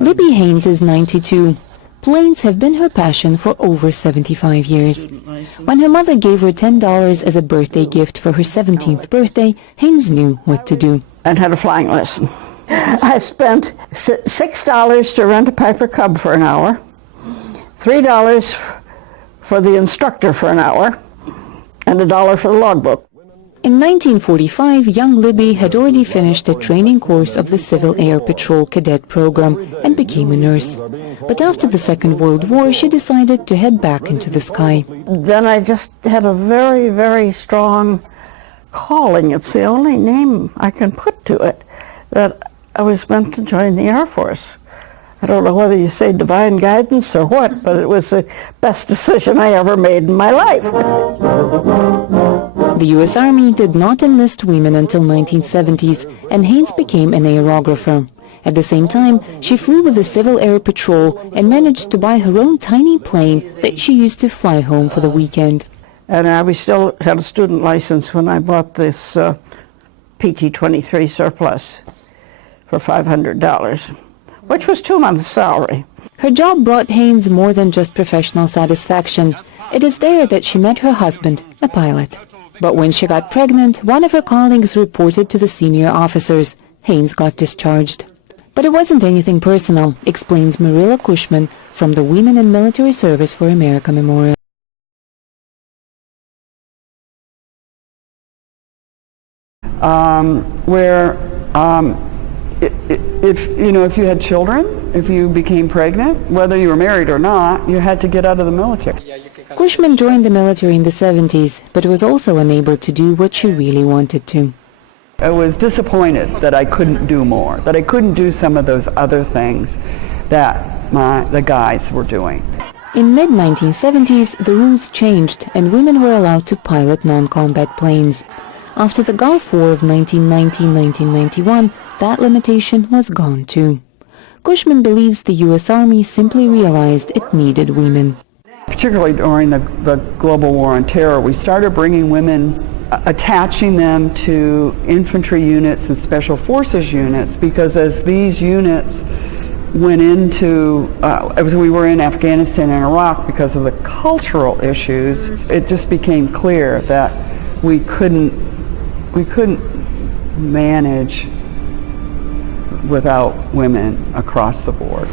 Libby Haynes is 92. Planes have been her passion for over 75 years. When her mother gave her $10 as a birthday gift for her 17th birthday, Haynes knew what to do. And had a flying lesson. I spent $6 to rent a Piper Cub for an hour, $3 for the instructor for an hour, and $1 for the logbook. In 1945, young Libby had already finished a training course of the Civil Air Patrol Cadet Program and became a nurse. But after the Second World War, she decided to head back into the sky. Then I just had a very, very strong calling. It's the only name I can put to it, that I was meant to join the Air Force. I don't know whether you say divine guidance or what, but it was the best decision I ever made in my life. The U.S. Army did not enlist women until 1970s, and Haynes became an aerographer. At the same time, she flew with the Civil Air Patrol and managed to buy her own tiny plane that she used to fly home for the weekend. And we still had a student license when I bought this PT-23 surplus for $500, which was 2 months' salary. Her job brought Haynes more than just professional satisfaction. It is there that she met her husband, a pilot. But when she got pregnant, one of her colleagues reported to the senior officers. Haynes got discharged. But it wasn't anything personal, explains Marilla Cushman from the Women in Military Service for America Memorial. If you had children, if you became pregnant, whether you were married or not, you had to get out of the military. Cushman joined the military in the 70s, but was also unable to do what she really wanted to. I was disappointed that I couldn't do more, that I couldn't do some of those other things that the guys were doing. In mid-1970s, the rules changed and women were allowed to pilot non-combat planes. After the Gulf War of 1990-1991, that limitation was gone too. Cushman believes the U.S. Army simply realized it needed women. Particularly during the global war on terror, we started bringing women, attaching them to infantry units and special forces units, because as these units went into, as we were in Afghanistan and Iraq, because of the cultural issues, it just became clear that we couldn't manage without women across the board.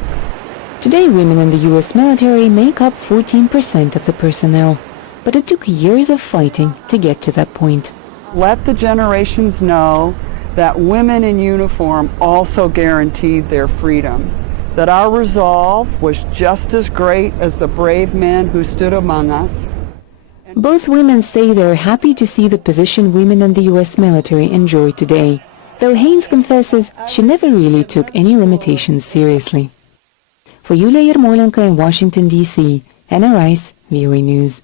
Today, women in the U.S. military make up 14% of the personnel, but it took years of fighting to get to that point. Let the generations know that women in uniform also guaranteed their freedom, that our resolve was just as great as the brave men who stood among us. Both women say they're happy to see the position women in the U.S. military enjoy today, though Haynes confesses she never really took any limitations seriously. For Iuliia Iarmolenko in Washington, D.C., Anna Rice, WWII News.